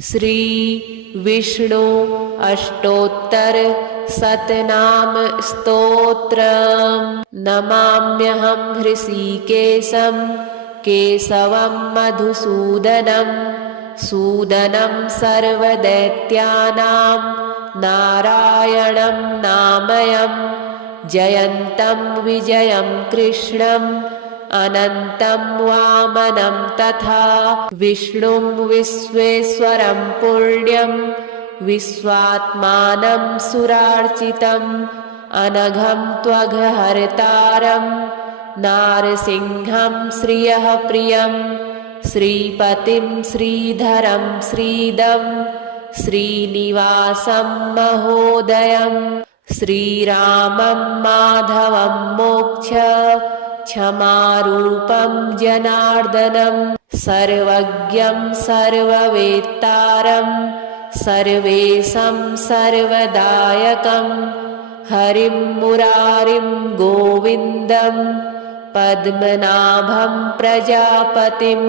श्री विष्णु अष्टोत्तर शतनाम स्तोत्रम्। नमाम्यहं हृषीकेशं केशवं मधुसूदनं सूदनं सर्वदैत्यानां नारायणं नामयं जयन्तं विजयं कृष्णम् अनन्तं वामनं तथा विष्णुं विश्वेश्वरं पुण्यं विश्वात्मानं सुरार्चितम् अनघं त्वघहर्तारं नारसिंहं श्रियः प्रियं श्रीपतिं श्रीधरं श्रीदं श्रीनिवासं महोदयं श्रीरामं माधवं मोक्ष क्षमारूपं जनार्दनं सर्वज्ञं सर्ववेत्तारं सर्वेशं सर्वदायकं हरिं मुरारिं गोविन्दं पद्मनाभं प्रजापतिम्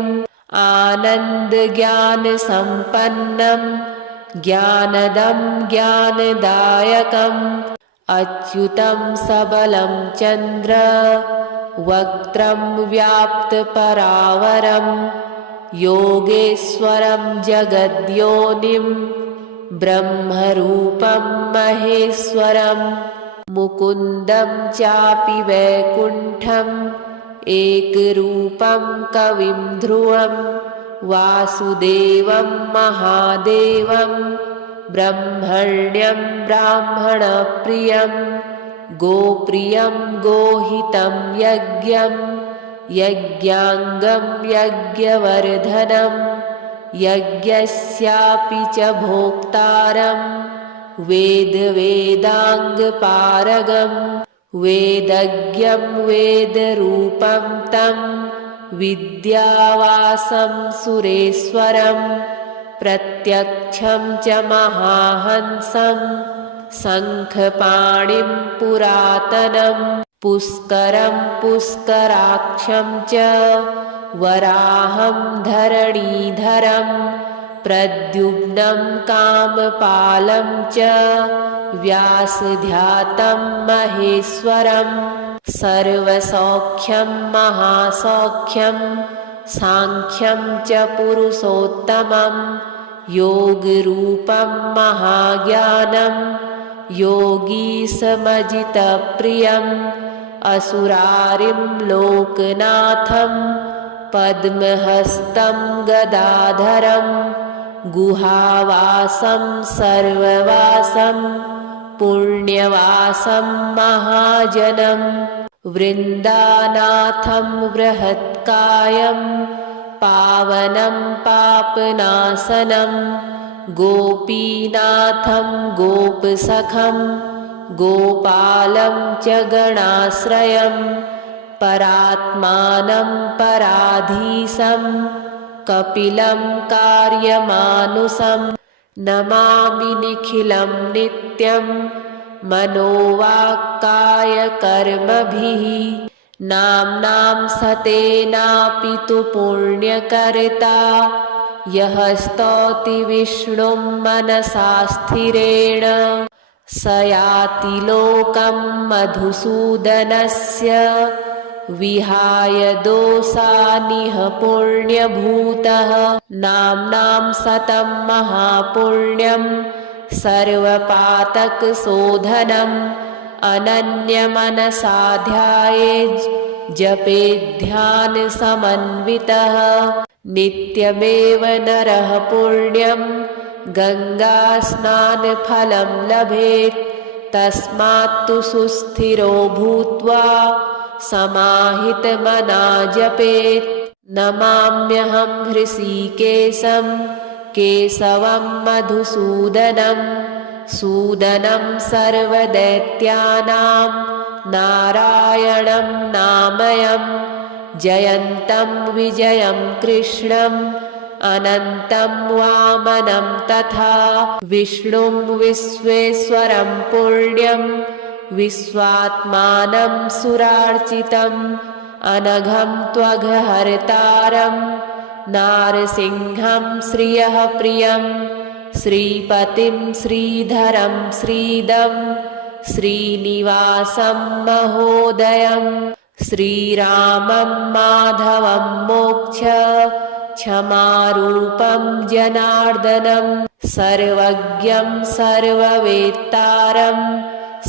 आनन्दज्ञानसम्पन्नं ज्ञानदं ज्ञानदायकम् अच्युतं सबलं चन्द्र वक्त्रं व्याप्तपरावरं योगेश्वरं जगद्योनिं ब्रह्मरूपं महेश्वरं मुकुन्दं चापि वैकुण्ठम् एकरूपं कविं ध्रुवं वासुदेवं महादेवं ब्रह्मण्यं ब्राह्मणप्रियं गोप्रियं गोहितं यज्ञं यज्ञाङ्गं यज्ञवर्धनं यज्ञस्यापि च भोक्तारं वेदवेदाङ्गपारगं वेदज्ञं वेदरूपं तं विद्यावासं सुरेश्वरं प्रत्यक्षं च महाहंसं शङ्खपाणिं पुरातनं पुष्करं पुष्कराक्षं च वराहं धरणीधरं प्रद्युम्नं कामपालं च व्यासध्यातं महेश्वरं सर्वसौख्यं महासौख्यं साङ्ख्यं च पुरुषोत्तमं योगरूपं महाज्ञानं योगीशमजितप्रियम् असुरारिं लोकनाथं पद्महस्तं गदाधरं गुहावासं सर्ववासं पुण्यवासं महाजनं वृन्दानाथं बृहत्कायं पावनं पापनाशनं गोपीनाथं गोपसखं गोपालं च गणाश्रयं परात्मानं पराधीशं कपिलं कार्यमानुषं नमामि निखिलं नित्यं मनोवाक्कायकर्मभिः नाम्नां सतेनापि तु पुण्यकर्ता यः स्तौति विष्णुं मनसा स्थिरेण स याति लोकं मधुसूदनस्य विहाय दोषानिह पुण्यभूतः नाम्नां सतं महापुण्यं सर्वपातकशोधनम् अनन्यमनसा ध्यायेत् जपेध्यानसमन्वितः नित्यमेव नरः पुण्यं गङ्गास्नानफलं लभेत् तस्मात्तु सुस्थिरो भूत्वा समाहितमना जपेत् नमाम्यहं हृषीकेशं केशवं मधुसूदनं सूदनं सर्वदैत्यानां नारायणं नामयं जयन्तं विजयं कृष्णम् अनन्तं वामनं तथा विष्णुं विश्वेश्वरं पुण्यं विश्वात्मानं सुरार्चितम् अनघं त्वघहर्तारं नारसिंहं श्रियः प्रियं श्रीपतिं श्रीधरं श्रीदं श्रीनिवासं महोदयं श्रीरामं माधवं मोक्ष क्षमारूपं जनार्दनं सर्वज्ञं सर्ववेत्तारं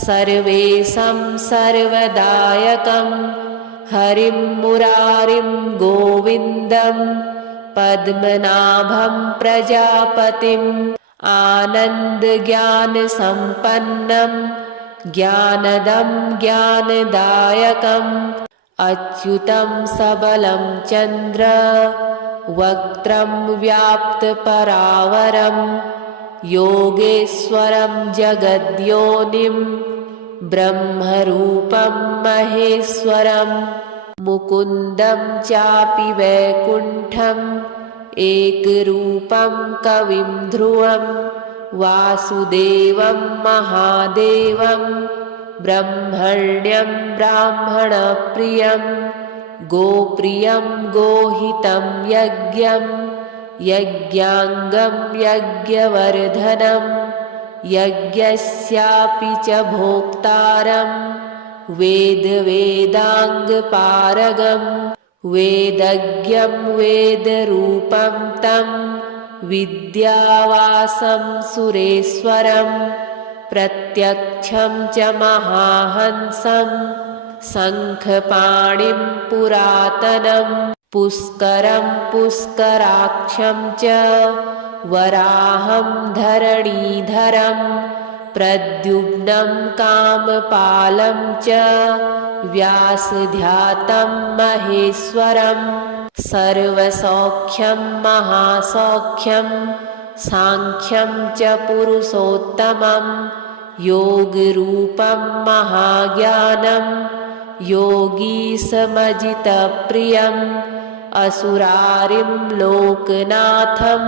सर्वेशं सर्वदायकं हरिं मुरारिं गोविन्दं पद्मनाभं प्रजापतिम् आनन्दज्ञानसम्पन्नं ज्ञानदं ज्ञानदायकम् अच्युतं सबलं चन्द्र वक्त्रं व्याप्तपरावरं योगेश्वरं जगद्योनिं ब्रह्मरूपं महेश्वरं मुकुन्दं चापि वैकुण्ठम् एकरूपं कविं ध्रुवं वासुदेवं महादेवं ब्रह्मण्यं ब्राह्मणप्रियं गोप्रियं गोहितं यज्ञं यज्ञाङ्गं यज्ञवर्धनं यज्ञस्यापि च भोक्तारं वेदवेदाङ्गपारगं वेदज्ञं वेदरूपं तं विद्यावासं सुरेश्वरं प्रत्यक्षं च महाहंसं शङ्खपाणिं पुरातनं पुष्करं पुष्कराक्षं च वराहं धरणीधरं प्रद्युम्नं कामपालं च व्यासध्यातं महेश्वरं सर्वसौख्यं महासौख्यं साङ्ख्यं च पुरुषोत्तमं योगरूपं महाज्ञानं योगीशमजितप्रियम् असुरारिं लोकनाथं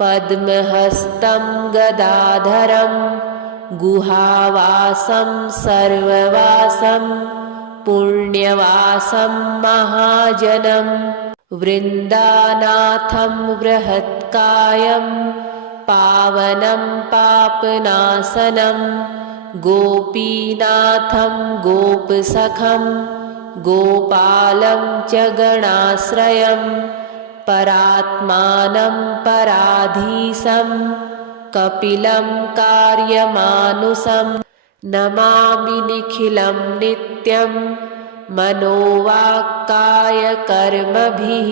पद्महस्तं गदाधरं गुहावासं सर्ववासं पुण्यवासं महाजनं वृन्दानाथं बृहत्कायं पावनं पापनाशनं गोपीनाथं गोपसखं गोपालं च गणाश्रयं परात्मानं पराधीशं कपिलं कार्यमानुषं नमामि निखिलं नित्यं मनोवाक्कायकर्मभिः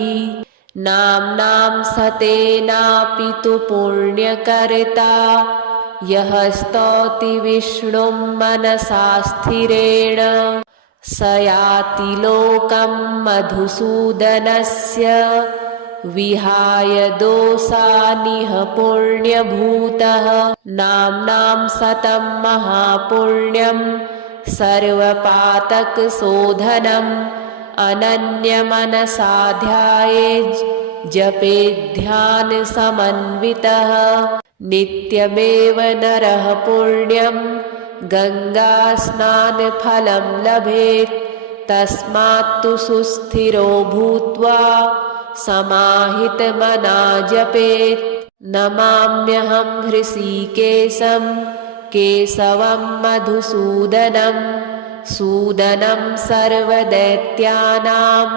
नाम्नां सतेनापि तु पुण्यकर्ता यः स्तौति विष्णुं मनसा स्थिरेण स याति लोकं मधुसूदनस्य विहाय दोषानिह पुण्यभूतः नाम्नां सतं महापुण्यं सर्वपातकशोधनम् अनन्यमनसा ध्यायेत् जपेध्यानसमन्वितः नित्यमेव नरः पुण्यं गङ्गास्नानफलं लभेत् तस्मात्तु सुस्थिरो भूत्वा समाहितमना जपेत् नमाम्यहं हृषीकेशं केशवं मधुसूदनं सूदनं सर्वदैत्यानां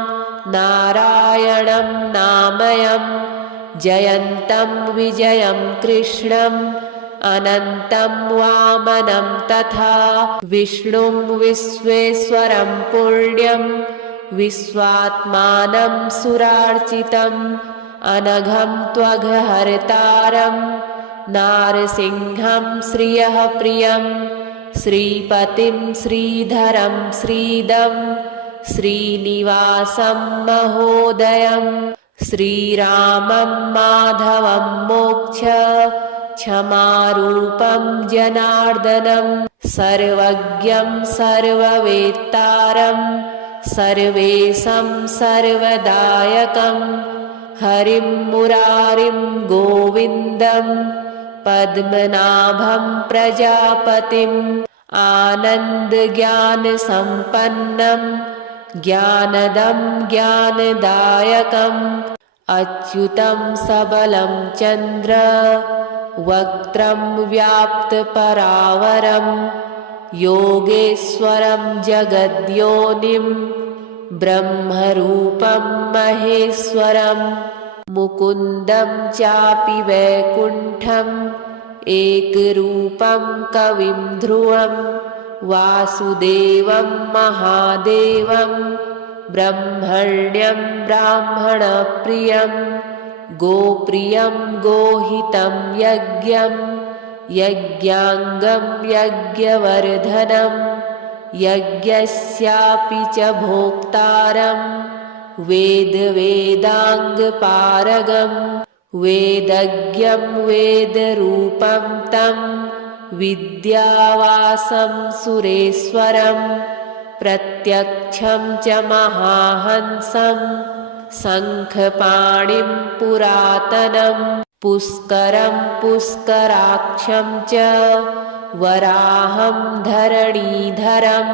नारायणं नामयं जयन्तं विजयं कृष्णम् अनन्तं वामनं तथा विष्णुं विश्वेश्वरं पुण्यं विश्वात्मानं सुरार्चितम् अनघं त्वघहर्तारं नारसिंहं श्रियः प्रियं श्रीपतिं श्रीधरं श्रीदं श्रीनिवासं महोदयं श्रीरामं माधवं मोक्ष क्षमारूपं जनार्दनं सर्वज्ञं सर्ववेत्तारं सर्वेशं सर्वदायकं हरिं मुरारिं गोविन्दं पद्मनाभं प्रजापतिम् आनन्दज्ञानसम्पन्नं ज्ञानदं ज्ञानदायकम् अच्युतं सबलं चन्द्र वक्त्रं व्याप्तपरावरं योगेश्वरं जगद्योनिं ब्रह्मरूपं महेश्वरं मुकुन्दं चापि वैकुण्ठम् एकरूपं कविं ध्रुवं वासुदेवं महादेवं ब्रह्मण्यं ब्राह्मणप्रियं गोप्रियं गोहितं यज्ञं यज्ञाङ्गं यज्ञवर्धनं यज्ञस्यापि च भोक्तारं वेदाङ्गपारगम् वेदज्ञं वेदरूपं तं विद्यावासं सुरेश्वरं प्रत्यक्षं च महाहंसं शङ्खपाणिं पुरातनं पुष्करं पुष्कराक्षं च वराहं धरणीधरं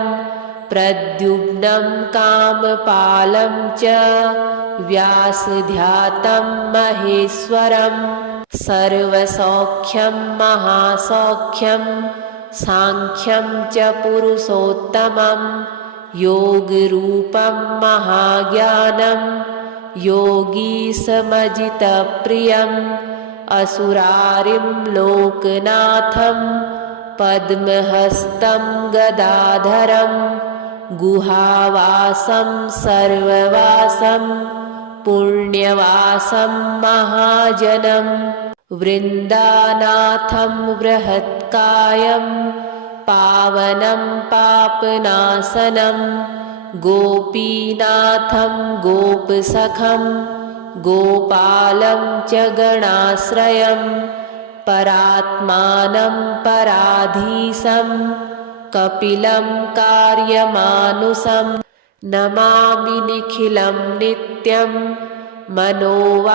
प्रद्युम्नं कामपालं च व्यासध्यातं महेश्वरं सर्वसौख्यं महासौख्यं साङ्ख्यं च पुरुषोत्तमं योगरूपं महाज्ञानं योगीशमजितप्रियम् असुरारिं लोकनाथं पद्महस्तं गदाधरं गुहावासं सर्ववासं पुण्यवासं महाजनं वृन्दानाथं बृहत्कायं पावनं पापनाशनं गोपीनाथं गोपसखं गोपालं च गणाश्रयं परात्मानं पराधीशं कपिलं कार्यमानुषं नमामि निखिलं नित्यं मनोवाक्कायकर्मभिः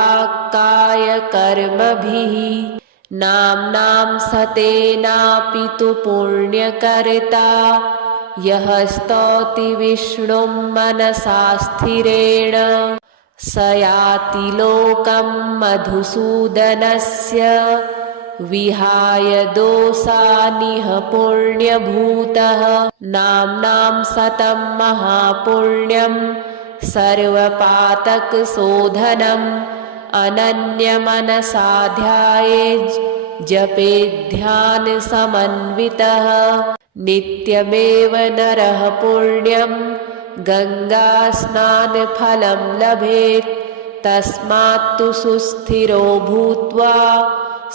नाम्नां सतेनापि तु पुण्यकर्ता यः स्तौति विष्णुं मनसा स्थिरेण स याति लोकं मधुसूदनस्य विहाय दोषानिह पुण्यभूतः नाम्नां सतं महापुण्यं सर्वपातकशोधनम् अनन्यमनसा ध्यायेत् जपेध्यानसमन्वितः नित्यमेव नरः पुण्यं गङ्गास्नानफलं लभेत् तस्मात्तु सुस्थिरो भूत्वा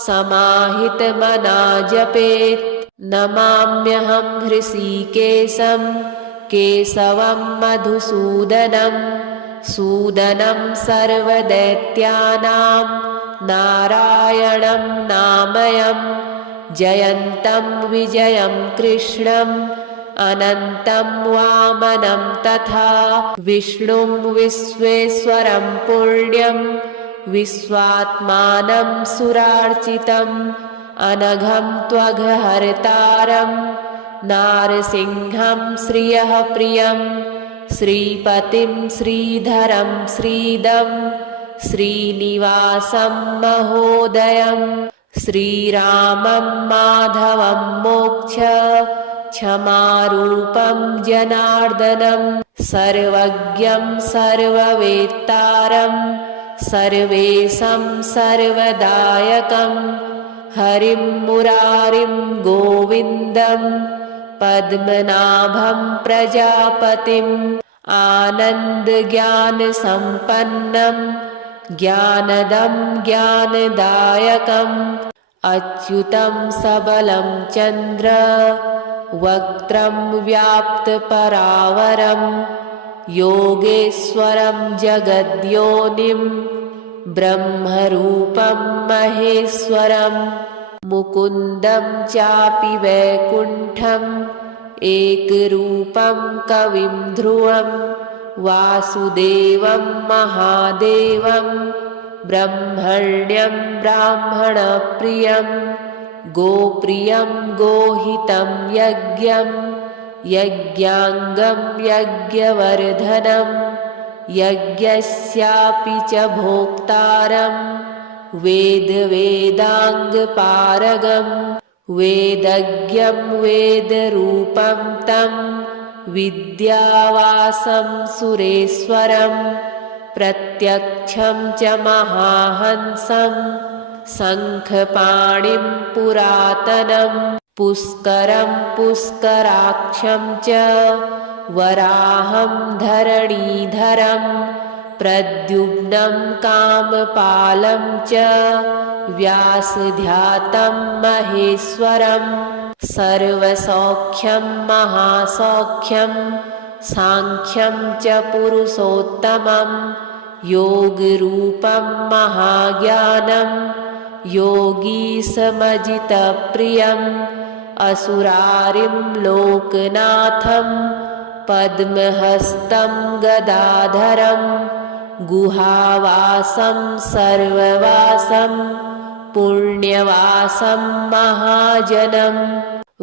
समाहितमना जपेत् नमाम्यहं हृषीकेशं केशवं मधुसूदनं सूदनं सर्वदैत्यानां नारायणं नामयं जयन्तं विजयं कृष्णम् अनन्तं वामनं तथा विष्णुं विश्वेश्वरं पुण्यं विश्वात्मानं सुरार्चितम् अनघं त्वघहर्तारं नारसिंहं श्रियः प्रियं श्रीपतिं श्रीधरं श्रीदं श्रीनिवासं महोदयं श्रीरामं माधवं मोक्ष क्षमारूपं जनार्दनं सर्वज्ञं सर्ववेत्तारं सर्वेशं सर्वदायकं हरिं मुरारिं गोविन्दं पद्मनाभं प्रजापतिम् आनन्दज्ञानसम्पन्नं ज्ञानदं ज्ञानदायकम् अच्युतं सबलं चन्द्र वक्त्रं व्याप्तपरावरं योगेश्वरं जगद्योनिं ब्रह्मरूपं महेश्वरं मुकुन्दं चापि वैकुण्ठम् एकरूपं कविं ध्रुवं वासुदेवं महादेवं ब्रह्मण्यं ब्राह्मणप्रियं गोप्रियं गोहितं यज्ञं यज्ञाङ्गं यज्ञवर्धनं यज्ञस्यापि च भोक्तारं वेदवेदाङ्गपारगं वेदज्ञं वेदरूपं तं विद्यावासं सुरेश्वरं प्रत्यक्षं च महाहंसं शङ्खपाणिं पुरातनं पुष्करं पुष्कराक्षं च वराहं धरणीधरं प्रद्युम्नं कामपालं च व्यासध्यातं महेश्वरं सर्वसौख्यं महासौख्यं साङ्ख्यं च पुरुषोत्तमं योगरूपं महाज्ञानं योगीशमजितप्रियम् असुरारिं लोकनाथं पद्महस्तं गदाधरं गुहावासं सर्ववासं पुण्यवासं महाजनं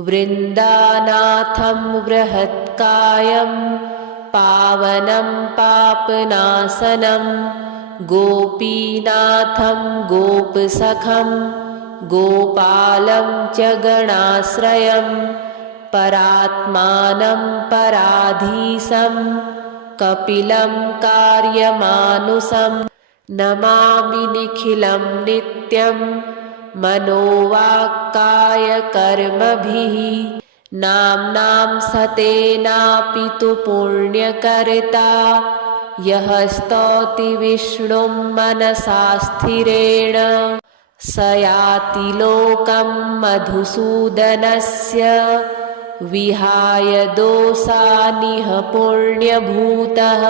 वृन्दानाथं बृहत्कायं पावनं पापनाशनं गोपीनाथं गोपसखं गोपालं च गणाश्रयं परात्मानं पराधीशं कपिलं कार्यमानुषं नमामि निखिलं नित्यं मनोवाक्कायकर्मभिः नाम्नां सतेनापि तु पुण्यकर्ता यः स्तौति विष्णुं मनसा स्थिरेण स याति लोकं मधुसूदनस्य विहाय दोषानिह पुण्यभूतः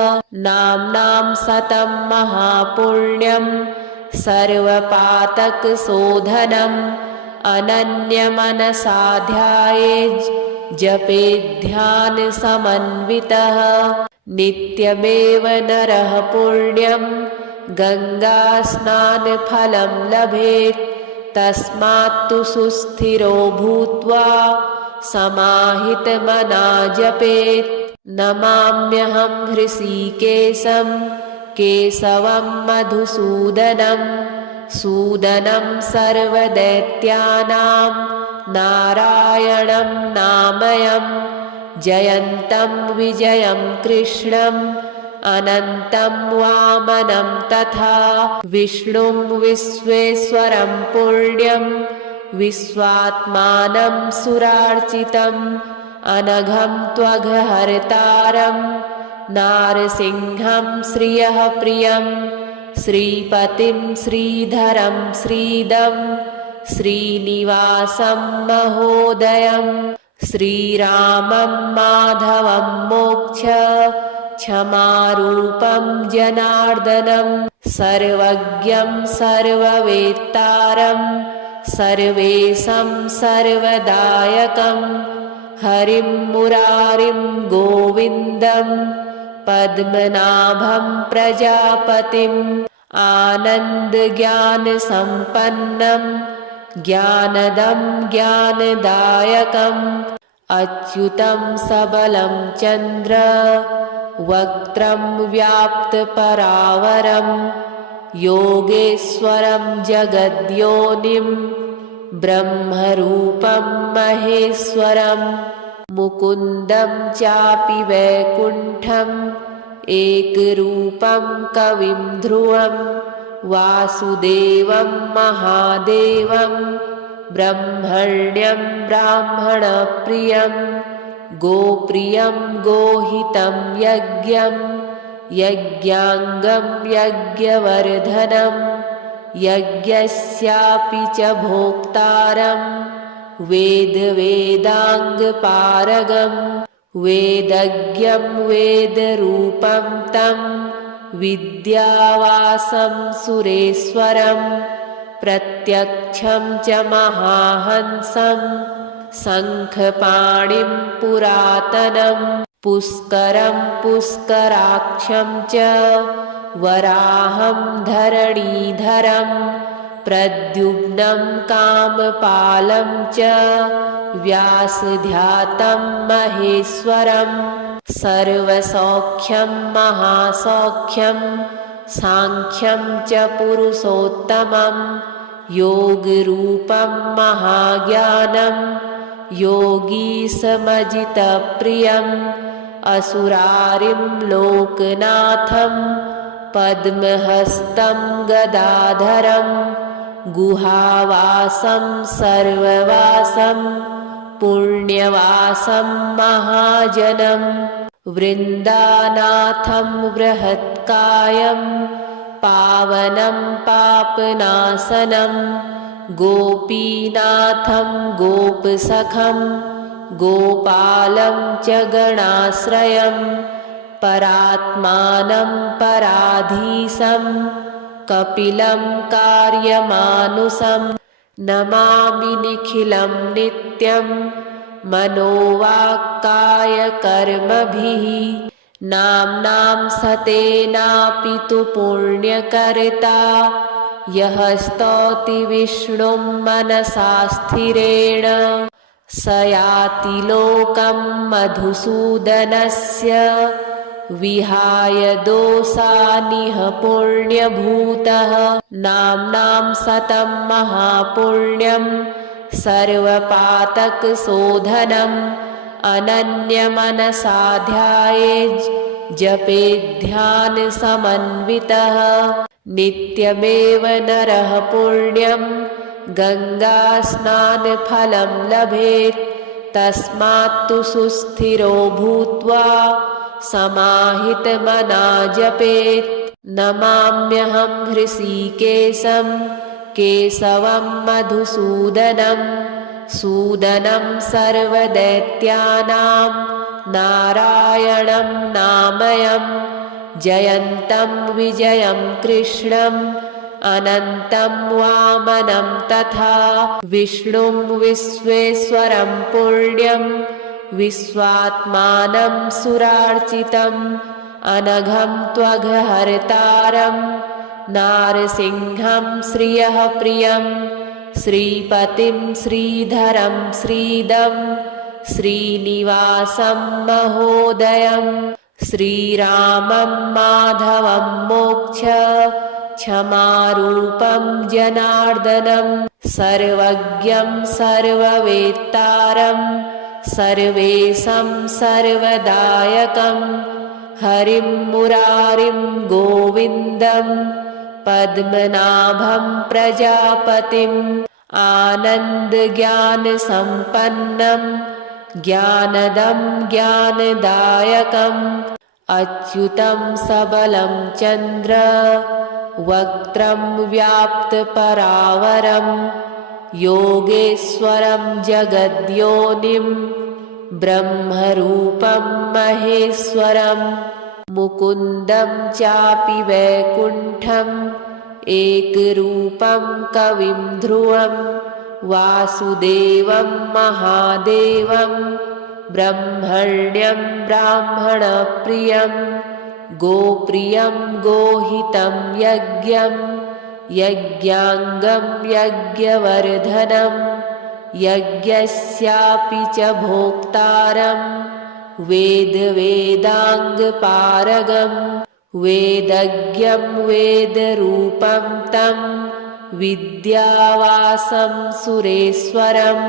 नाम्नां सतं महापुण्यं सर्वपातकशोधनम् अनन्यमनसा ध्यायेत् जपेध्यानसमन्वितः नित्यमेव नरः पुण्यं गङ्गास्नानफलं लभेत् तस्मात्तु सुस्थिरो भूत्वा समाहितमना जपेत् नमाम्यहं हृषीकेशं केशवं मधुसूदनं सूदनं सर्वदैत्यानां नारायणं नामयं जयन्तं विजयं कृष्णम् अनन्तं वामनं तथा विष्णुं विश्वेश्वरं पुण्यं विश्वात्मानं सुरार्चितम् अनघं त्वघहर्तारं नारसिंहं श्रियः प्रियं श्रीपतिं श्रीधरं श्रीदं श्रीनिवासं महोदयं श्रीरामं माधवं मोक्ष क्षमारूपं जनार्दनं सर्वज्ञं सर्ववेत्तारं सर्वेशं सर्वदायकं हरिं मुरारिं गोविन्दं पद्मनाभं प्रजापतिम् आनन्दज्ञानसम्पन्नं ज्ञानदं ज्ञानदायकम् अच्युतं सबलं चन्द्र वक्त्रं व्याप्तपरावरं योगेश्वरं जगद्योनिं ब्रह्मरूपं महेश्वरं मुकुन्दं चापि वैकुण्ठम् एकरूपं कविं ध्रुवं वासुदेवं महादेवं ब्रह्मण्यं ब्राह्मणप्रियं गोप्रियं गोहितं यज्ञं यज्ञाङ्गं यज्ञवर्धनं यज्ञस्यापि च भोक्तारं वेदवेदाङ्गपारगं वेदज्ञं वेदरूपं तं विद्यावासं सुरेश्वरं प्रत्यक्षं च महाहंसं शङ्खपाणिं पुरातनं पुष्करं पुष्कराक्षं च वराहं धरणीधरं प्रद्युम्नं कामपालं च व्यासध्यातं महेश्वरं सर्वसौख्यं महासौख्यं साङ्ख्यं च पुरुषोत्तमं योगरूपं महाज्ञानं योगीशमजितप्रियम् असुरारिं लोकनाथं पद्महस्तं गदाधरं गुहावासं सर्ववासं पुण्यवासं महाजनं वृन्दानाथं बृहत्कायं पावनं पापनाशनं गोपीनाथं गोपसखं गोपालं च गणाश्रयं परात्मानं पराधीशं कपिलं कार्यमानुषं नमामि निखिलं नित्यं मनोवाक्कायकर्मभिः नाम्नां सतेनापि तु पुण्यकर्ता यः स्तौति विष्णुं मनसा स्थिरेण स याति लोकं मधुसूदनस्य विहाय दोषानिह पुण्यभूतः नाम्नां सतं महापुण्यं सर्वपातकशोधनम् अनन्यमनसा ध्यायेत् जपेध्यानसमन्वितः नित्यमेव नरः पुण्यं गङ्गास्नानफलं लभेत् तस्मात्तु सुस्थिरो भूत्वा समाहितमना जपेत् नमाम्यहं हृषीकेशं केशवं मधुसूदनं सूदनं सर्वदैत्यानां नारायणं नामयं जयन्तं विजयं कृष्णम् अनन्तं वामनं तथा विष्णुं विश्वेश्वरं पुण्यं विश्वात्मानं सुरार्चितम् अनघं त्वघहर्तारं नारसिंहं श्रियः प्रियं श्रीपतिं श्रीधरं श्रीदं श्रीनिवासं महोदयं श्रीरामं माधवं मोक्ष क्षमारूपं जनार्दनं सर्वज्ञं सर्ववेत्तारं सर्वेशं सर्वदायकं हरिं मुरारिं गोविन्दं पद्मनाभं प्रजापतिम् आनन्दज्ञानसम्पन्नं ज्ञानदं ज्ञानदायकम् अच्युतं सबलं चन्द्र वक्त्रं व्याप्तपरावरं योगेश्वरं जगद्योनिं ब्रह्मरूपं महेश्वरं मुकुन्दं चापि वैकुण्ठम् एकरूपं कविं ध्रुवं वासुदेवं महादेवं ब्रह्मण्यं ब्राह्मणप्रियं गोप्रियं गोहितं यज्ञं यज्ञाङ्गं यज्ञवर्धनं यज्ञस्यापि च भोक्तारं वेदवेदाङ्गपारगं वेदज्ञं वेदरूपं तं विद्यावासं सुरेश्वरं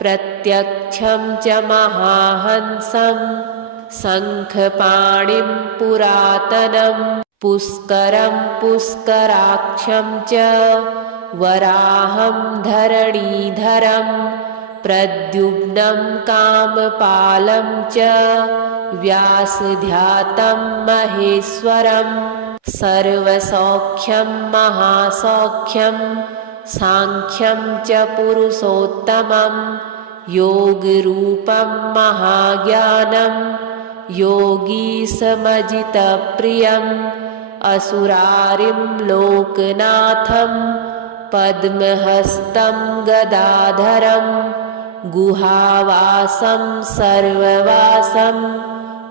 प्रत्यक्षं च महाहंसं शङ्खपाणिं पुरातनं पुष्करं पुष्कराक्षं च वराहं धरणीधरं प्रद्युम्नं कामपालं च व्यासध्यातं महेश्वरं सर्वसौख्यं महासौख्यं साङ्ख्यं च पुरुषोत्तमं योगरूपं महाज्ञानं योगीशमजितप्रियम् असुरारिं लोकनाथं पद्महस्तं गदाधरं गुहावासं सर्ववासं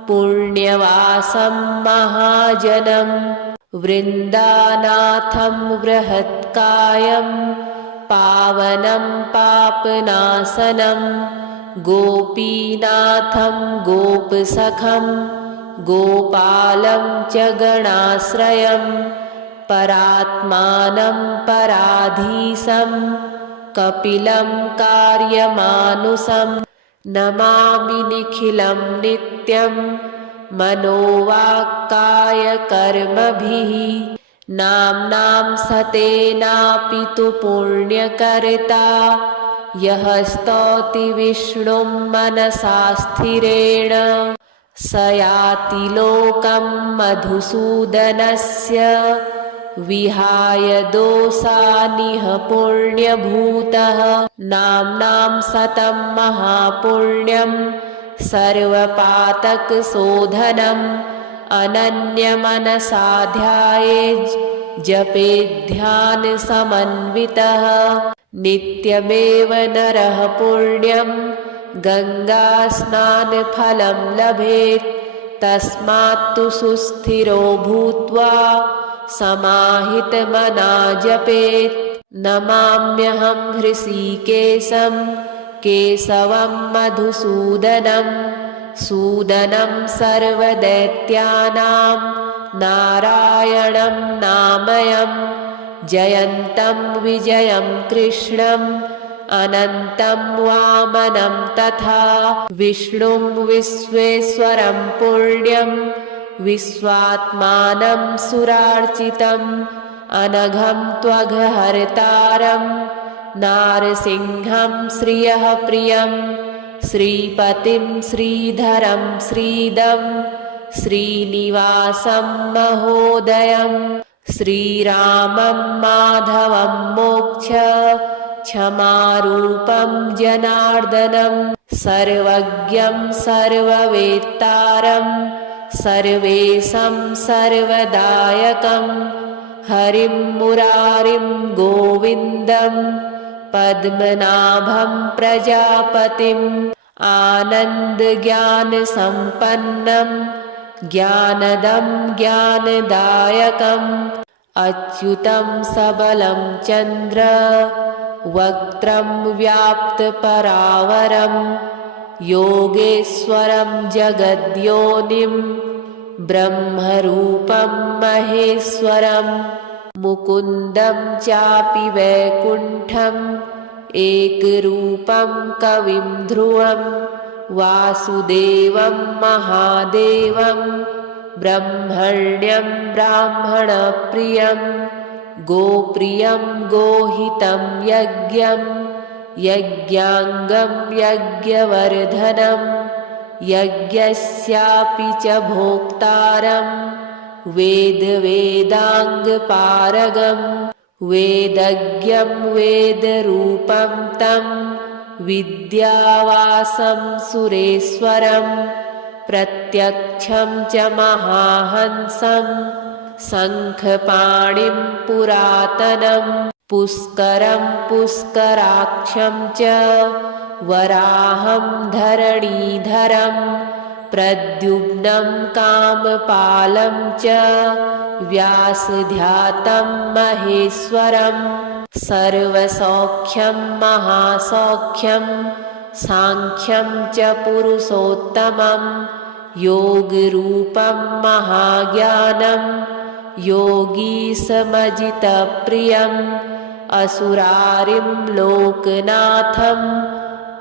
पुण्यवासं महाजनं वृन्दानाथं बृहत्कायं पावनं पापनाशनं गोपीनाथं गोपसखं गोपालं च गणाश्रयं परात्मानं पराधीशं कपिलं कार्यमानुषं नमामि निखिलं नित्यं मनोवाक्कायकर्मभिः नाम्नां सतेनापि तु पुण्यकर्ता यः स्तौति विष्णुं मनसा स्थिरेण स याति लोकं मधुसूदनस्य विहाय दोषानिह पुण्यभूतः नाम्नां सतं महापुण्यं सर्वपातकशोधनम् अनन्यमनसा ध्यायेत् जपेध्यानसमन्वितः नित्यमेव नरः पुण्यं गङ्गास्नानफलं लभेत् तस्मात्तु सुस्थिरो भूत्वा समाहितमना जपेत् नमाम्यहं हृषीकेशं केशवं मधुसूदनं सूदनं सर्वदैत्यानां नारायणं नामयं जयन्तं विजयं कृष्णम् अनन्तं वामनं तथा विष्णुं विश्वेश्वरं पुण्यं विश्वात्मानं सुरार्चितम् अनघं त्वघहर्तारं नारसिंहं श्रियः प्रियं श्रीपतिं श्रीधरं श्रीदं श्रीनिवासं महोदयं श्रीरामं माधवं मोक्ष क्षमारूपं जनार्दनं सर्वज्ञं सर्ववेत्तारं सर्वेशं सर्वदायकं हरिं मुरारिं गोविन्दं पद्मनाभं प्रजापतिम् आनन्दज्ञानसम्पन्नं ज्ञानदं ज्ञानदायकम् अच्युतं सबलं चन्द्र वक्त्रं व्याप्तपरावरं योगेश्वरं जगद्योनिं ब्रह्मरूपं महेश्वरं मुकुन्दं चापि वैकुण्ठम् एकरूपं कविं ध्रुवं वासुदेवं महादेवं ब्रह्मण्यं ब्राह्मणप्रियं गोप्रियं गोहितं यज्ञं यज्ञाङ्गं यज्ञवर्धनं यज्ञस्यापि च भोक्तारं वेदवेदाङ्गपारगं वेदज्ञं वेदरूपं तं विद्यावासं सुरेश्वरं प्रत्यक्षं च महाहंसं शङ्खपाणिं पुरातनं पुष्करं पुष्कराक्षं च वराहं धरणीधरं प्रद्युम्नं कामपालं च व्यासध्यातं महेश्वरं सर्वसौख्यं महासौख्यं साङ्ख्यं च पुरुषोत्तमं योगरूपं महाज्ञानं योगीशमजितप्रियम् असुरारिं लोकनाथं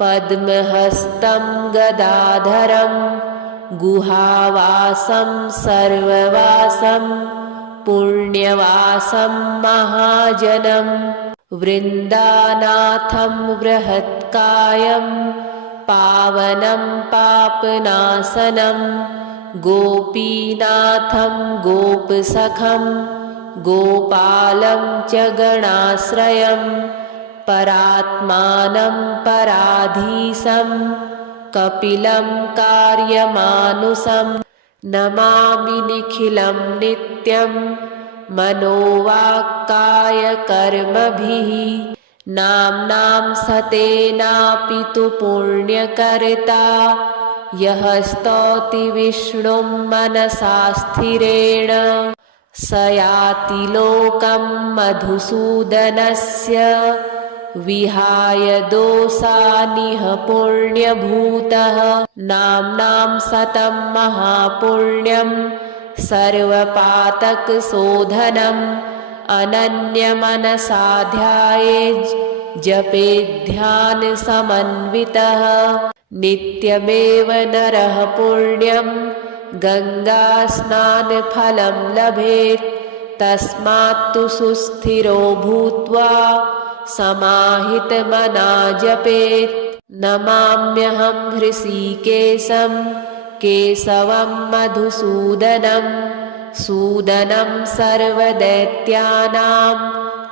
पद्महस्तं गदाधरं गुहावासं सर्ववासं पुण्यवासं महाजनं वृन्दानाथं बृहत्कायं पावनं पापनाशनं गोपीनाथं गोपसखं गोपालं च गणाश्रयं परात्मानं पराधीशं कपिलं कार्यमानुषं नमामि निखिलं नित्यं मनोवाक्कायकर्मभिः नाम्नां सतेनापि तु पुण्यकर्ता यः स्तौति विष्णुं मनसा स्थिरेण स याति लोकं मधुसूदनस्य विहाय दोषानिह पुण्यभूतः नाम्नां सतं महापुण्यं सर्वपातकशोधनम् अनन्यमनसा ध्यायेत् जपेध्यानसमन्वितः नित्यमेव नरः पुण्यं गङ्गास्नानफलं लभेत् तस्मात्तु सुस्थिरो भूत्वा समाहितमना जपेत् नमाम्यहं हृषीकेशं केशवं मधुसूदनं सूदनं सर्वदैत्यानां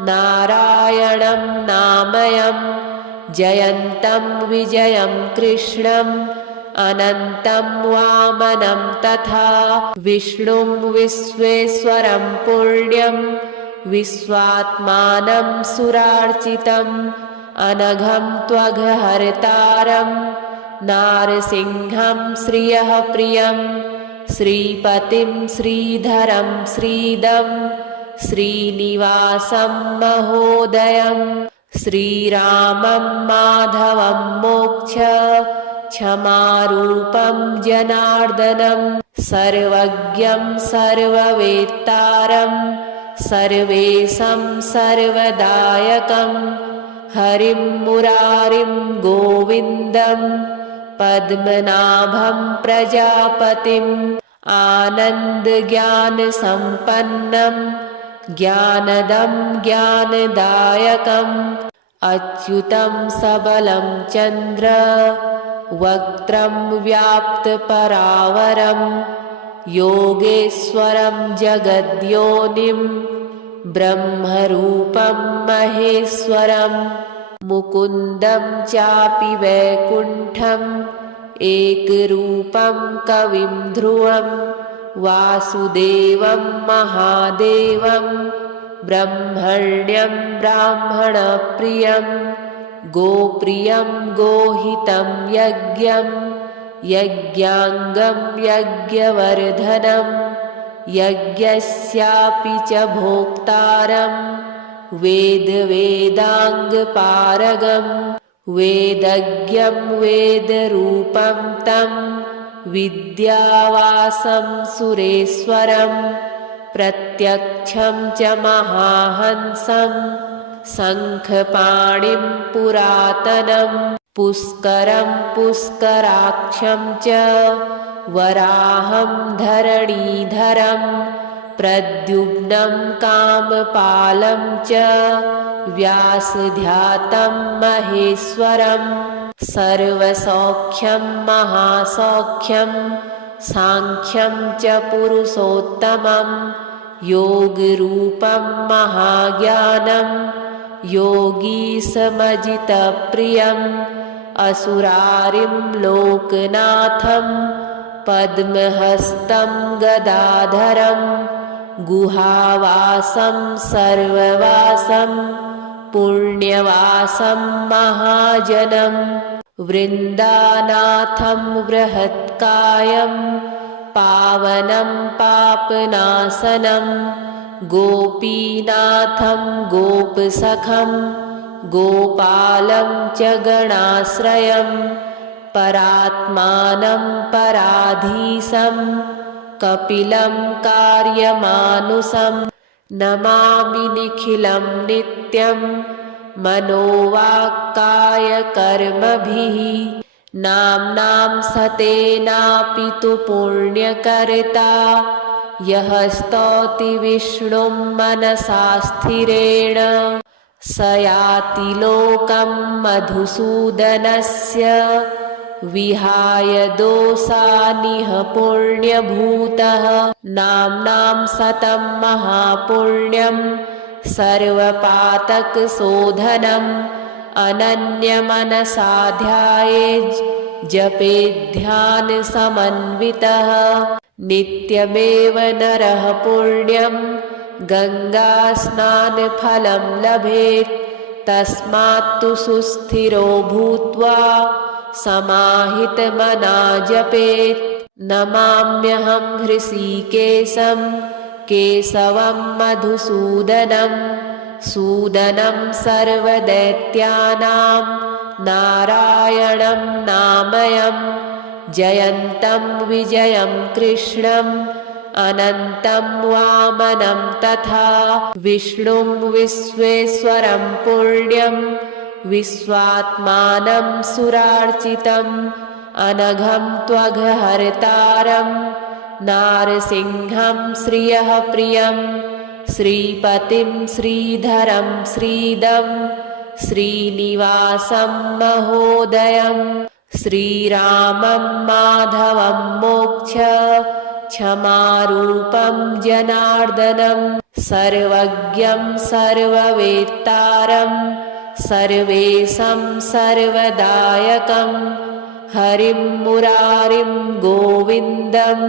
नारायणं नामयं जयन्तं विजयं कृष्णम् अनन्तं वामनं तथा विष्णुं विश्वेश्वरं पुण्यं विश्वात्मानं सुरार्चितम् अनघं त्वघहर्तारं नारसिंहं श्रियः प्रियं श्रीपतिं श्रीधरं श्रीदं श्रीनिवासं महोदयं श्रीरामं माधवं मोक्ष क्षमारूपं जनार्दनं सर्वज्ञं सर्ववेत्तारं सर्वेशं सर्वदायकं हरिं मुरारिं गोविन्दं पद्मनाभं प्रजापतिम् आनन्दज्ञानसम्पन्नं ज्ञानदं ज्ञानदायकम् अच्युतं सबलं चन्द्र वक्त्रं व्याप्तपरावरं योगेश्वरं जगद्योनिं ब्रह्मरूपं महेश्वरं मुकुन्दं चापि वैकुण्ठम् एकरूपं कविं ध्रुवं वासुदेवं महादेवं ब्रह्मण्यं ब्राह्मणप्रियं गोप्रियं गोहितं यज्ञं यज्ञाङ्गं यज्ञवर्धनं यज्ञस्यापि च भोक्तारं वेदाङ्गपारगं वेदज्ञं वेदरूपं तं विद्यावासं सुरेश्वरं प्रत्यक्षं च महाहंसं शङ्खपाणिं पुरातनं पुष्करं पुष्कराक्षं च वराहं धरणीधरं प्रद्युम्नं कामपालं च व्यासध्यातं महेश्वरं सर्वसौख्यं महासौख्यं साङ्ख्यं च पुरुषोत्तमं योगरूपं महाज्ञानं योगीशमजितप्रियम् असुरारिं लोकनाथं पद्महस्तं गदाधरं गुहावासं सर्ववासं पुण्यवासं महाजनं वृन्दानाथं बृहत्कायं पावनं पापनाशनं गोपीनाथं गोपसखं गोपालं च गणाश्रयं परात्मानं पराधीशं कपिलं कार्यमानुषं नमामि निखिलं नित्यं मनोवाक्कायकर्मभिः नाम्नां सतेनापि तु पुण्यकर्ता यः स्तौति विष्णुं मनसा स्थिरेण स याति लोकं मधुसूदनस्य विहाय दोषानिह पुण्यभूतः नाम्नां सतं महापुण्यं सर्वपातकशोधनम् अनन्यमनसा ध्यायेत् जपेध्यानसमन्वितः नित्यमेव नरः पुण्यं गङ्गास्नानफलं लभेत् तस्मात्तु सुस्थिरो भूत्वा समाहितमना जपेत् नमाम्यहं हृषीकेशं केशवं मधुसूदनं सूदनं सर्वदैत्यानां नारायणं नामयं जयन्तं विजयं कृष्णम् अनन्तं वामनं तथा विष्णुं विश्वेश्वरं पुण्यं विश्वात्मानं सुरार्चितम् अनघं त्वघहर्तारं नारसिंहं श्रियः प्रियं श्रीपतिं श्रीधरं श्रीदं श्रीनिवासं महोदयं श्रीरामं माधवं मोक्ष क्षमारूपं जनार्दनं सर्वज्ञं सर्ववेत्तारं सर्वेशं सर्वदायकं हरिं मुरारिं गोविन्दं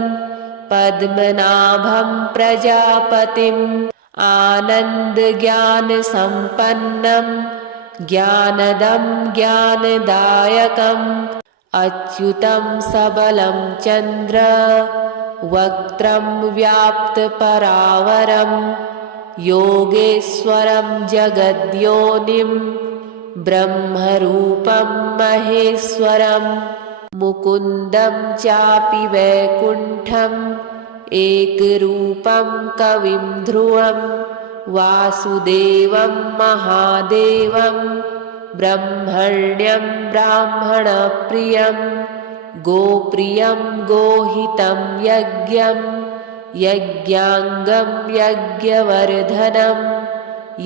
पद्मनाभं प्रजापतिम् आनन्दज्ञानसम्पन्नं ज्ञानदं ज्ञानदायकम् अच्युतं सबलं चन्द्र वक्त्रं व्याप्तपरावरं योगेश्वरं जगद्योनिं ब्रह्मरूपं महेश्वरं मुकुन्दं चापि वैकुण्ठम् एकरूपं कविं ध्रुवं वासुदेवं महादेवं ब्रह्मण्यं ब्राह्मणप्रियं गोप्रियं गोहितं यज्ञं यज्ञाङ्गं यज्ञवर्धनं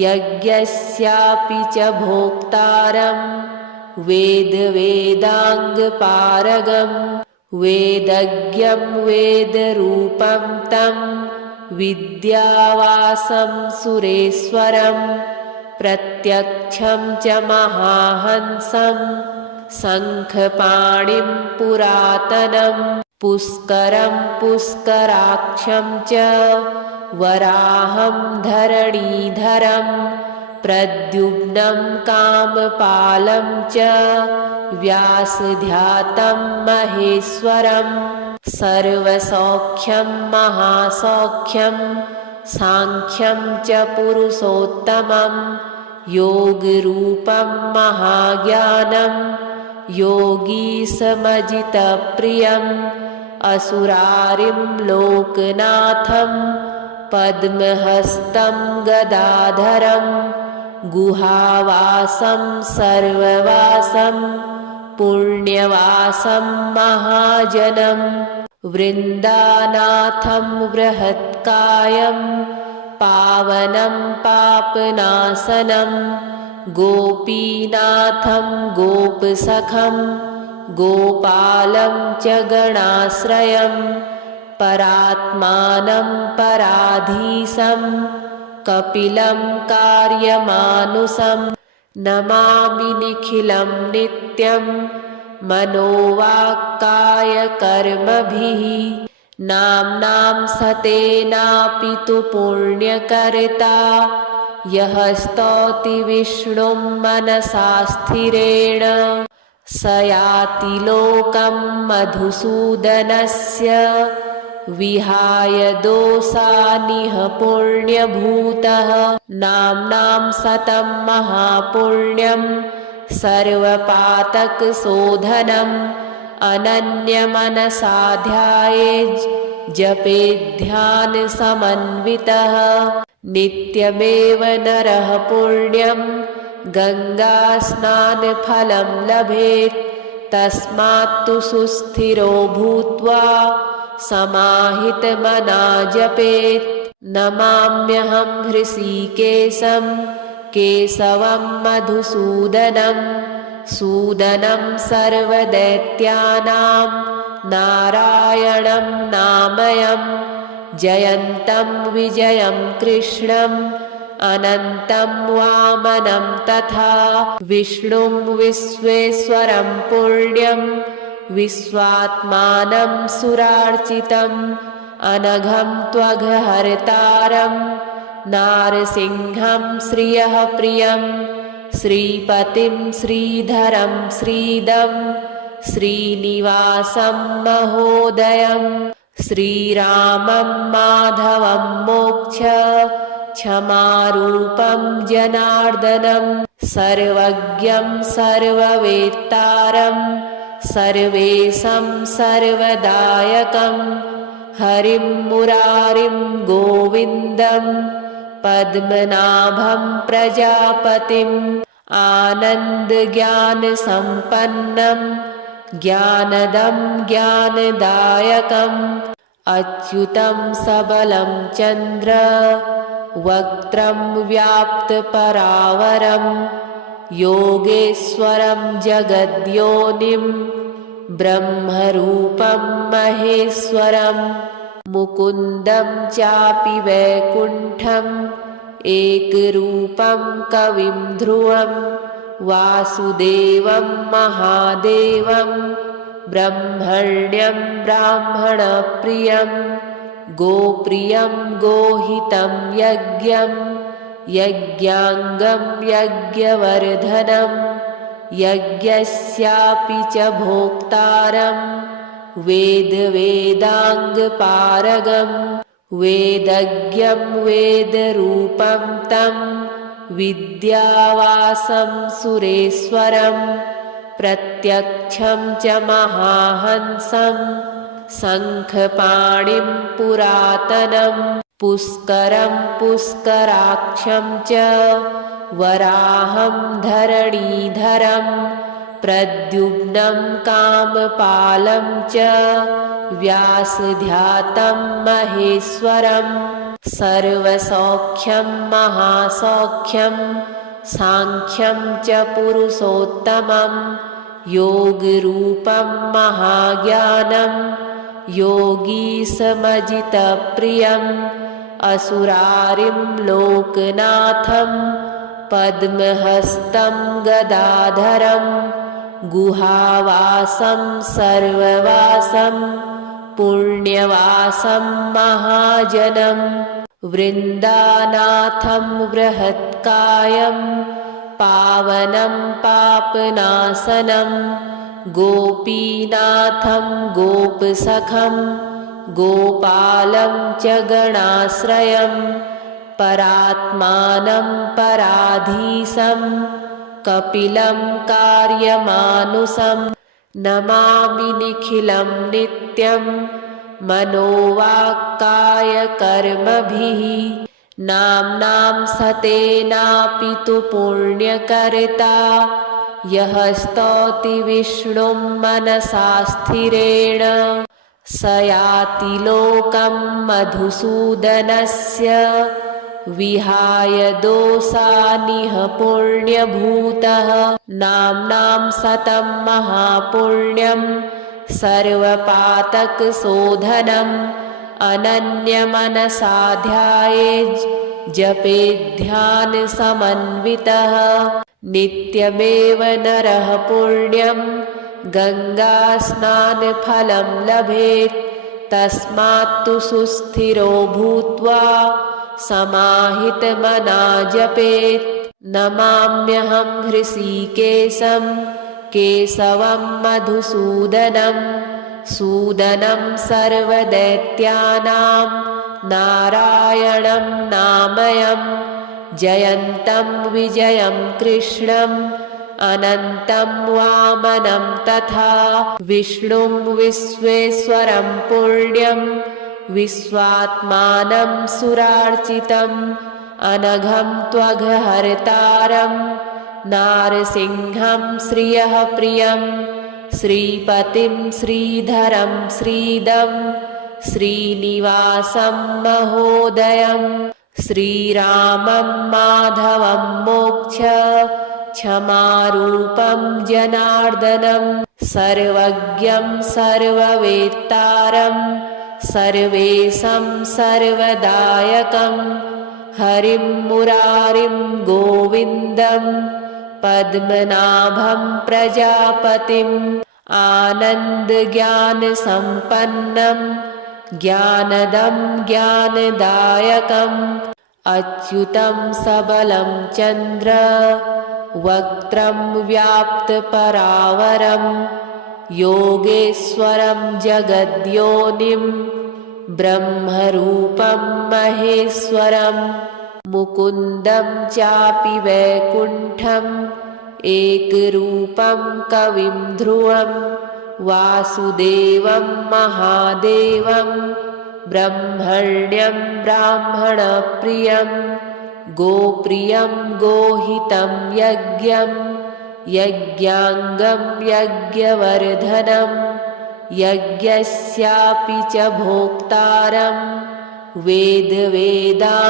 यज्ञस्यापि च भोक्तारं वेदवेदाङ्गपारगं वेदज्ञं वेदरूपं तं विद्यावासं सुरेश्वरं प्रत्यक्षं च महाहंसं शङ्खपाणिं पुरातनं पुष्करं पुष्कराक्षं च वराहं धरणीधरं प्रद्युम्नं कामपालं च व्यासध्यातं महेश्वरं सर्वसौख्यं महासौख्यं साङ्ख्यं च पुरुषोत्तमं योगरूपं महाज्ञानं योगीशमजितप्रियम् असुरारिं लोकनाथं पद्महस्तं गदाधरं गुहावासं सर्ववासं पुण्यवासं महाजनं वृन्दानाथं बृहत्कायं पावनं पापनाशनं गोपीनाथं गोपसखं गोपालं च गणाश्रयं परात्मानं पराधीशं कपिलं कार्यमानुषं नमामि निखिलं नित्यं मनोवाक्कायकर्मभिः नाम्नां सतेनापि तु पुण्यकर्ता यः स्तौति विष्णुं मनसा स्थिरेण स याति लोकं मधुसूदनस्य विहाय दोषानिह पुण्यभूतः नाम्नां सतं महापुण्यं सर्वपातकशोधनम् अनन्यमनसा ध्यायेत् जपेध्यानसमन्वितः नित्यमेव नरः पुण्यं गङ्गास्नानफलं लभेत् तस्मात्तु सुस्थिरो भूत्वा समाहितमना जपेत् नमाम्यहं हृषीकेशं केशवं मधुसूदनं सूदनं सर्वदैत्यानां नारायणं नामयं जयन्तं विजयं कृष्णम् अनन्तं वामनं तथा विष्णुं विश्वेश्वरं पुण्यं विश्वात्मानं सुरार्चितम् अनघं त्वघहर्तारं नारसिंहं श्रियः प्रियं श्रीपतिं श्रीधरं श्रीदं श्रीनिवासं महोदयं श्रीरामं माधवं मोक्ष क्षमारूपं जनार्दनं सर्वज्ञं सर्ववेत्तारं सर्वेशं सर्वदायकं हरिं मुरारिं गोविन्दं पद्मनाभं प्रजापतिम् आनन्दज्ञानसम्पन्नं ज्ञानदं ज्ञानदायकम् अच्युतं सबलं चन्द्र वक्त्रं व्याप्तपरावरं योगेश्वरं जगद्योनिं ब्रह्मरूपं महेश्वरं मुकुन्दं चापि वैकुण्ठम् एकरूपं कविं ध्रुवं वासुदेवं महादेवं ब्रह्मण्यं ब्राह्मणप्रियं गोप्रियं गोहितं यज्ञं यज्ञाङ्गं यज्ञवर्धनं यज्ञस्यापि च भोक्तारं वेदवेदाङ्गपारगं वेदज्ञं वेदरूपं तं विद्यावासं सुरेश्वरं प्रत्यक्षं च महाहंसं शङ्खपाणिं पुरातनं पुष्करं पुष्कराक्षं च वराहं धरणीधरं प्रद्युम्नं कामपालं च व्यासध्यातं महेश्वरं सर्वसौख्यं महासौख्यं साङ्ख्यं च पुरुषोत्तमं योगरूपं महाज्ञानं योगीशमजितप्रियम् असुरारिं लोकनाथं पद्महस्तं गदाधरं गुहावासं सर्ववासं पुण्यवासं महाजनं वृन्दानाथं बृहत्कायं पावनं पापनाशनं गोपीनाथं गोपसखं गोपालं च गणाश्रयं परात्मानं पराधीशं कपिलं कार्यमानुषं नमामि निखिलं नित्यं मनोवाक्कायकर्मभिः नाम्नां सतेनापि तु पुण्यकर्ता यः स्तौति विष्णुं मनसा स्थिरेण स याति लोकं मधुसूदनस्य विहाय दोषानिह पुण्यभूतः नाम्नां सतं महापुण्यं सर्वपातकशोधनम् अनन्यमनसा ध्यायेत् जपेध्यानसमन्वितः नित्यमेव नरः पुण्यं गङ्गास्नानफलं लभेत् तस्मात्तु सुस्थिरो भूत्वा समाहितमना जपेत् नमाम्यहं हृषीकेशं केशवं मधुसूदनं सूदनं सर्वदैत्यानां नारायणं नामयं जयन्तं विजयं कृष्णं अनन्तं वामनं तथा विष्णुं विश्वेश्वरं पुण्यं विश्वात्मानं सुरार्चितं अनघं त्वघहर्तारं नारसिंहं श्रियः प्रियं श्रीपतिं श्रीधरं श्रीदं श्रीनिवासं महोदयं श्रीरामं माधवं मोक्ष क्षमारूपं जनार्दनं सर्वज्ञं सर्ववेत्तारं सर्वेशं सर्वदायकं हरिं मुरारिं गोविन्दं पद्मनाभं प्रजापतिम् आनन्दज्ञानसम्पन्नं ज्ञानदं ज्ञानदायकम् अच्युतं सबलं चन्द्र वक्त्रं व्याप्तपरावरं योगेश्वरं जगद्योनिं ब्रह्मरूपं महेश्वरं मुकुन्दं चापि वैकुण्ठम् एकरूपं कविं ध्रुवं वासुदेवं महादेवं ब्रह्मण्यं ब्राह्मणप्रियं गोप्रियं गोहितं यज्ञं यज्ञाङ्गं यज्ञवर्धनं यज्ञस्यापि च भोक्तारं वेदवेदाङ्गपारगं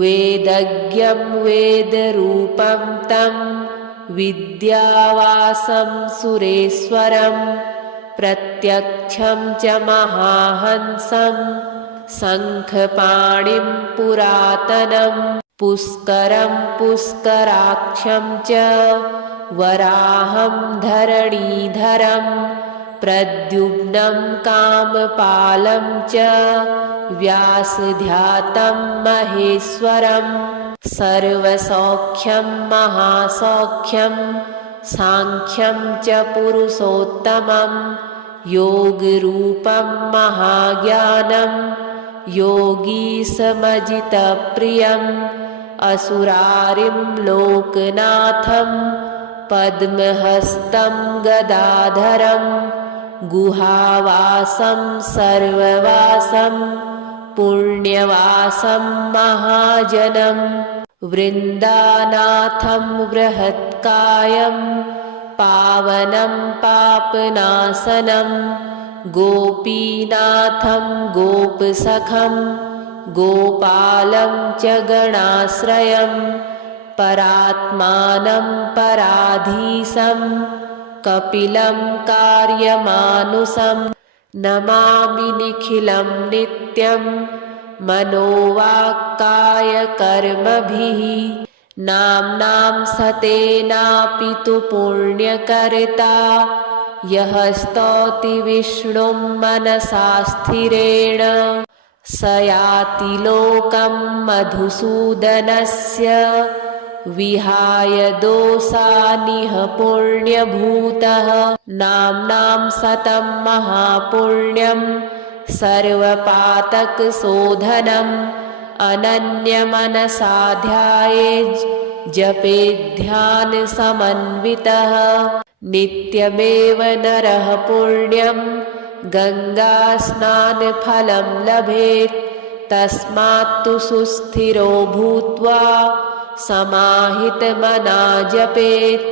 वेदज्ञं वेदरूपं तं विद्यावासं सुरेश्वरं प्रत्यक्षं च महाहंसं शङ्खपाणिं पुरातनं पुष्करं पुष्कराक्षं च वराहं धरणीधरं प्रद्युम्नं कामपालं च व्यासध्यातं महेश्वरं सर्वसौख्यं महासौख्यं साङ्ख्यं च पुरुषोत्तमं योगरूपं महाज्ञानं योगीशमजितप्रियम् असुरारिं लोकनाथं पद्महस्तं गदाधरं गुहावासं सर्ववासं पुण्यवासं महाजनं वृन्दानाथं बृहत्कायं पावनं पापनाशनं गोपीनाथं गोपसखं गोपालं च गणाश्रयं परात्मानं पराधीशं कपिलं कार्यमानुषं नमामि निखिलं नित्यं मनोवाक्कायकर्मभिः नाम्नां सतेनापि तु पुण्यकर्ता यः स्तौति विष्णुं मनसा स्थिरेण स याति लोकं मधुसूदनस्य विहाय दोषानिह पुण्यभूतः नाम्नां सतं महापुण्यं सर्वपातकशोधनम् अनन्यमनसा ध्यायेत् जपेध्यानसमन्वितः नित्यमेव नरः पुण्यं गङ्गास्नानफलं लभेत् तस्मात्तु सुस्थिरो भूत्वा समाहितमना जपेत्